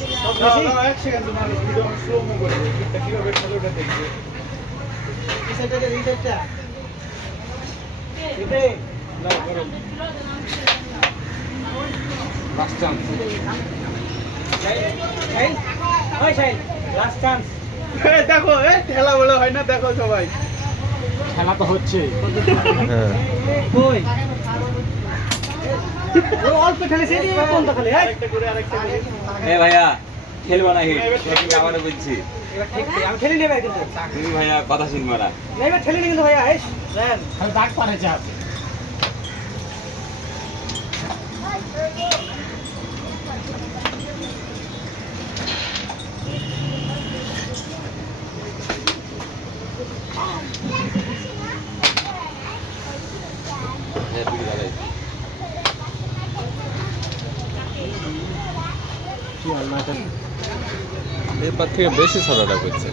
এক সেকেন্ড তোমার video slow মো করে এটা কিভাবে খেলোটা দেখবে এই সাইডটা এই সাইডটা এতে লাও করো লাস্ট চান্স এই ওই শাইন লাস্ট চান্স দেখো খেলা বলে হয় না দেখো সবাই খেলা তো হচ্ছে হ্যাঁ কই ও অল্প খেলেছে এই কোনটা খেলে আরেকটা করে এ ভাইয়া খেলবা না হিট আমি আবার বলছি এবার ঠিক আমি খেলে নেব কিন্তু তুমি ভাইয়া কথা শুনবা না না এবার খেলে নি কিন্তু ভাইয়া এই দেন খালি দাগ পারে চাপ এরপর থেকে বেশি ছড়াটা করছে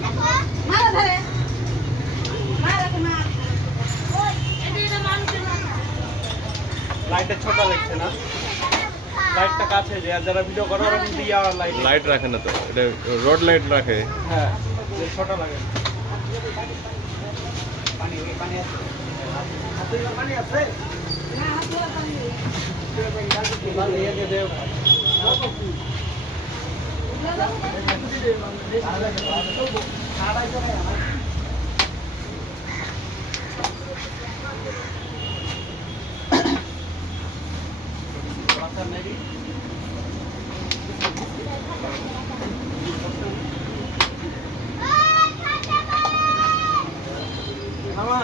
লাইটটা ছোট লাগছে না লাইটটা কাছে যে যারা ভিডিও করে ওরা কিন্তু ইয়া লাইট রাখে না তো এটা রোড লাইট রাখে হ্যাঁ ছোট লাগে পানি পানি আছে হাতে পানি আছে না হাতে পানি পানি দিয়ে দেও মামা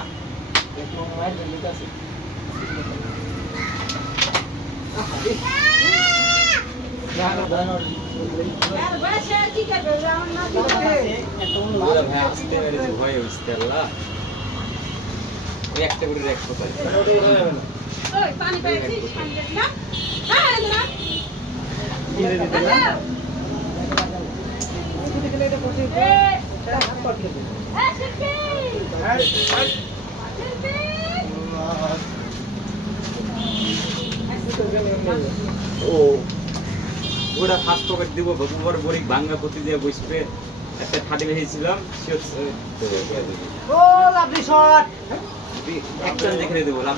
একটু মোবাইল নিতে আসি একটা করে একশো ও ওটা ফার্স্ট পকেট দিব গোবর বড়ি ভাঙ্গা করতে দিয়ে বসবে একটা ফাটি বেরিয়েছিলাম ও লাভলি শট একটা দেখে দেবো লাভ